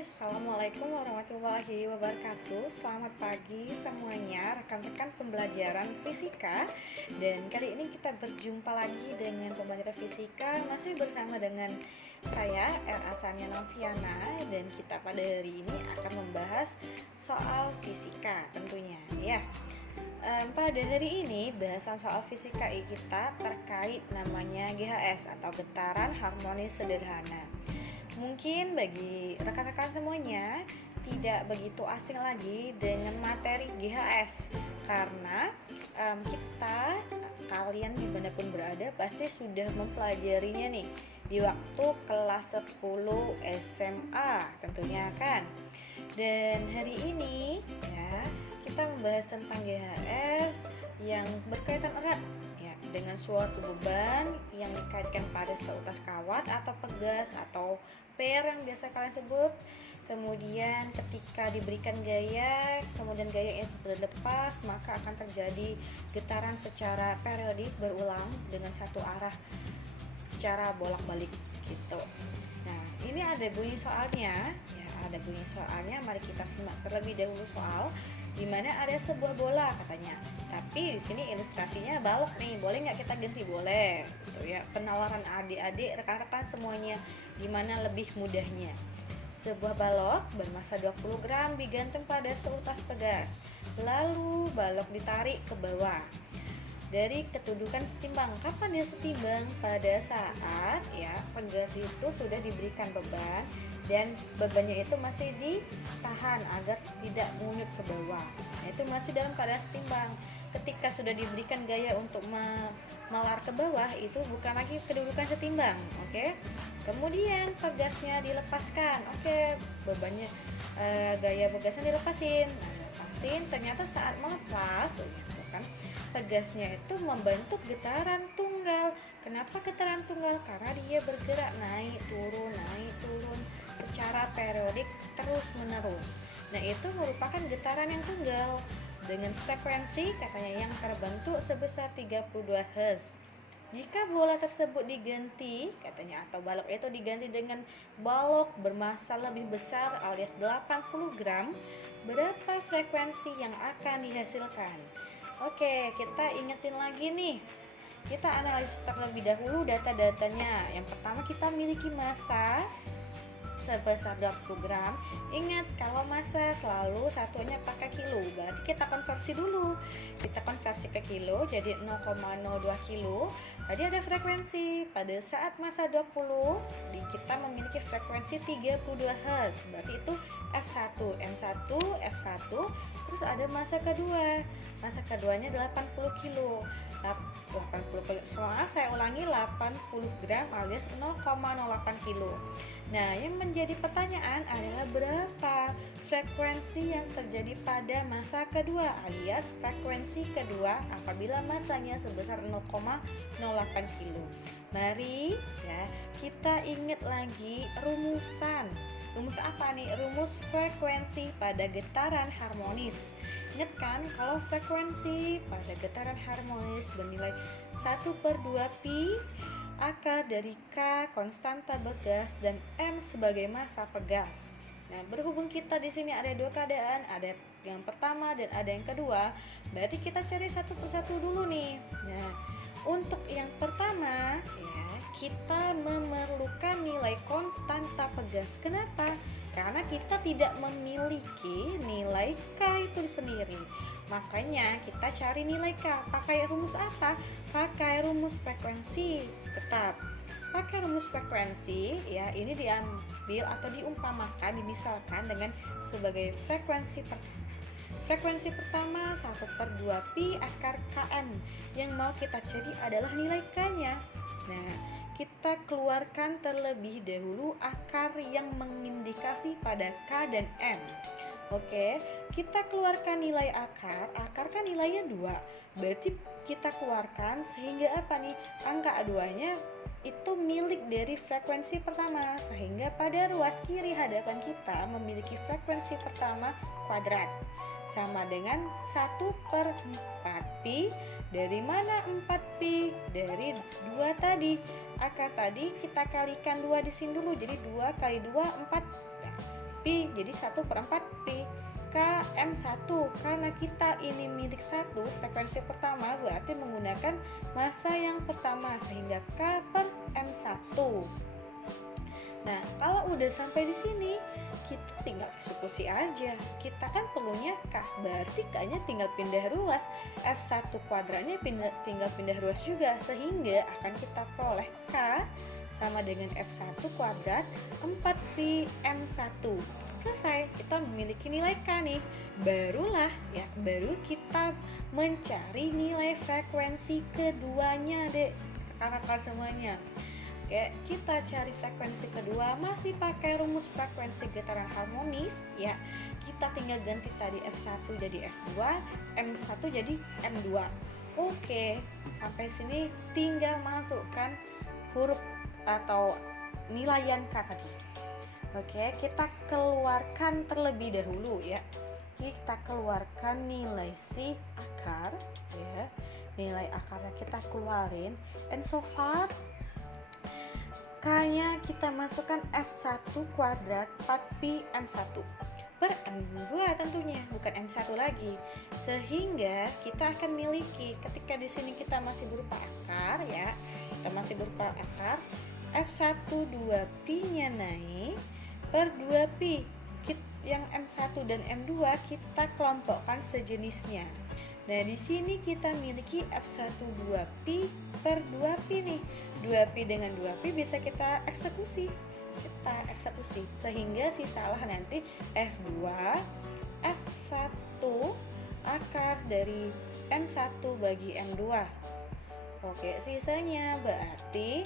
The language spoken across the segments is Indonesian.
Assalamualaikum warahmatullahi wabarakatuh. Selamat pagi semuanya rekan-rekan pembelajaran fisika. Dan kali ini kita berjumpa lagi dengan pembelajaran fisika, masih bersama dengan saya R.A. Samia Noviana. Dan kita pada hari ini akan membahas soal fisika tentunya ya. Pada hari ini bahasan soal fisika kita terkait namanya GHS atau getaran harmonis sederhana. Mungkin bagi rekan-rekan semuanya tidak begitu asing lagi dengan materi GHS karena kalian dimanapun berada pasti sudah mempelajarinya nih di waktu kelas 10 SMA tentunya kan. Dan hari ini ya kita membahas tentang GHS yang berkaitan erat ya dengan suatu beban yang dikaitkan pada seutas kawat atau pegas atau per yang biasa kalian sebut. Kemudian ketika diberikan gaya, kemudian gaya itu berlepas, maka akan terjadi getaran secara periodik berulang dengan satu arah secara bolak-balik gitu. Nah, ini ada bunyi soalnya ya, ada bunyi soalnya. Mari kita simak terlebih dahulu soal di mana ada sebuah bola katanya. Tapi di sini ilustrasinya balok nih. Boleh nggak kita ganti? Boleh. Gitu ya. Penalaran adik-adik, rekan-rekan semuanya gimana lebih mudahnya. Sebuah balok bermasa 20 gram digantung pada seutas pegas. Lalu balok ditarik ke bawah dari kedudukan setimbang. Kapan dia setimbang? Pada saat ya pegas itu sudah diberikan beban dan bebannya itu masih ditahan agar tidak mengunyut ke bawah. Nah, itu masih dalam keadaan setimbang. Ketika sudah diberikan gaya untuk melar ke bawah, itu bukan lagi kedudukan setimbang. Oke. Kemudian pegasnya dilepaskan. Oke, bebannya gaya pegasnya dilepasin. Nah, lepasin, ternyata saat melepas gitu kan, pegasnya itu membentuk getaran tunggal. Kenapa getaran tunggal? Karena dia bergerak naik turun secara periodik terus menerus. Nah, itu merupakan getaran yang tunggal dengan frekuensi katanya yang terbentuk sebesar 32 Hz. Jika bola tersebut diganti katanya atau balok itu diganti dengan balok bermasa lebih besar alias 80 gram, berapa frekuensi yang akan dihasilkan? Oke, kita ingetin lagi nih. Kita analisis terlebih dahulu data-datanya. Yang pertama kita miliki massa sebesar 20 gram. Ingat kalau massa selalu satuannya pakai kilo. Berarti kita konversi dulu. Kita konversi ke kilo jadi 0,02 kilo. Tadi ada frekuensi. Pada saat massa 20, kita memiliki frekuensi 32 Hz. Berarti itu F1, M1, F1. Terus ada massa kedua. Massa keduanya 80 kilo. 80 kilo. Soalnya saya ulangi 80 gram alias 0,08 kilo. Nah, yang menjadi pertanyaan adalah berapa frekuensi yang terjadi pada massa kedua alias frekuensi kedua apabila massanya sebesar 0,08 kilo. Mari ya, kita ingat lagi rumusan. Rumus apa nih? Rumus frekuensi pada getaran harmonis. Ingat kan kalau frekuensi pada getaran harmonis bernilai 1/2 pi akar dari K konstanta pegas dan M sebagai massa pegas. Nah, berhubung kita di sini ada dua keadaan, ada yang pertama dan ada yang kedua, berarti kita cari satu persatu dulu nih. Nah, untuk yang pertama ya, kita memerlukan nilai konstanta pegas. Kenapa? Karena kita tidak memiliki nilai K itu sendiri. Makanya kita cari nilai K. Pakai rumus apa? Pakai rumus frekuensi. Tetap pakai rumus frekuensi ya, ini diambil atau diumpamakan, dimisalkan dengan sebagai frekuensi pertama 1/2 pi akar Km. Yang mau kita cari adalah nilai K-nya. Nah, kita keluarkan terlebih dahulu akar yang mengindikasi pada K dan M. Oke, kita keluarkan nilai akar. Akar kan nilainya 2. Berarti kita keluarkan sehingga apa nih? Angka 2-nya itu milik dari frekuensi pertama. Sehingga pada ruas kiri hadapan kita memiliki frekuensi pertama kuadrat. Sama dengan 1/4 pi. Dari mana 4 pi? Dari 2 tadi. Akar tadi kita kalikan 2 di sini dulu. Jadi 2 kali 2 4. Pi jadi 1/4 Pi. KM1, karena kita ini milik 1 frekuensi pertama, berarti menggunakan massa yang pertama, sehingga K per M1. Nah, kalau udah sampai di sini, kita tinggal eksekusi aja. Kita kan perlunya K, berarti K-nya tinggal pindah ruas. F1 kuadratnya tinggal pindah ruas juga, sehingga akan kita peroleh K sama dengan F1 kuadrat 4Pi M1. Selesai, kita memiliki nilai K nih. Baru kita mencari nilai frekuensi keduanya, Dek. Kakak-kakak semuanya. Oke, kita cari frekuensi kedua masih pakai rumus frekuensi getaran harmonis ya. Kita tinggal ganti tadi F1 jadi F2, M1 jadi M2. Oke, sampai sini tinggal masukkan huruf atau nilaian K tadi. Oke, kita keluarkan terlebih dahulu ya. Kita keluarkan nilai si akar ya. Nilai akarnya kita keluarin, and so far K-nya kita masukkan F1 kuadrat 4Pi M1 per M2 tentunya, bukan M1 lagi. Sehingga kita akan miliki, ketika di sini kita masih berupa akar ya, kita masih berupa akar, F1 2Pi-nya naik per 2Pi. Yang M1 dan M2 kita kelompokkan sejenisnya. Nah, di sini kita miliki F1 2Pi per 2Pi nih. 2Pi dengan 2Pi bisa kita eksekusi. Sehingga sisalah nanti F2 F1 akar dari M1 bagi M2. Oke, sisanya berarti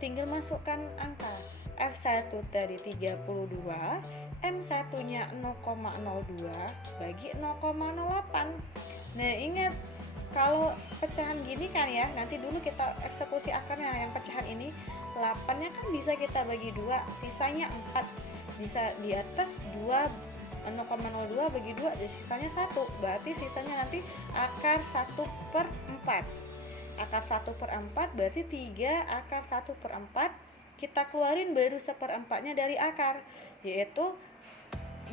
tinggal masukkan angka. F1 tadi 32, M1-nya 0,02 bagi 0,08. Nah, ingat kalau pecahan gini kan ya, nanti dulu kita eksekusi akarnya yang pecahan ini 8-nya kan bisa kita bagi 2, sisanya 4. Bisa di atas 2 0,02 bagi 2 jadi sisanya 1. Berarti sisanya nanti akar 1/4. Akar 1/4 berarti 3 akar 1/4 kita keluarin baru 1/4-nya dari akar, yaitu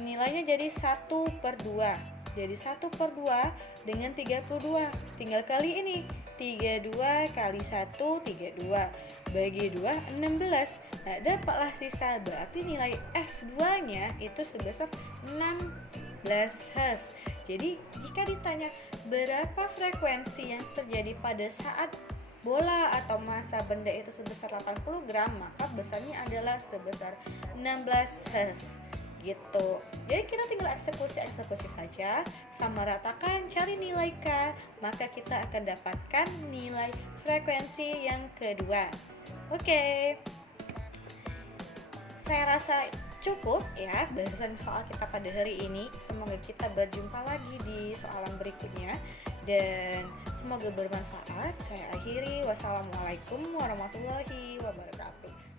nilainya jadi 1/2. Jadi 1/2 dengan 32. Tinggal kali ini. 32 kali 1, 32. Bagi 2, 16. Nah, dapatlah sisa. Berarti nilai F2-nya itu sebesar 16 Hz. Jadi, jika ditanya berapa frekuensi yang terjadi pada saat bola atau massa benda itu sebesar 80 gram, maka besarnya adalah sebesar 16 Hz. Gitu. Jadi kita tinggal eksekusi saja, sama ratakan, cari nilai K, maka kita akan dapatkan nilai frekuensi yang kedua. Oke. Saya rasa cukup ya bahasan soal kita pada hari ini. Semoga kita berjumpa lagi di soalan berikutnya dan semoga bermanfaat. Saya akhiri, wassalamualaikum warahmatullahi wabarakatuh.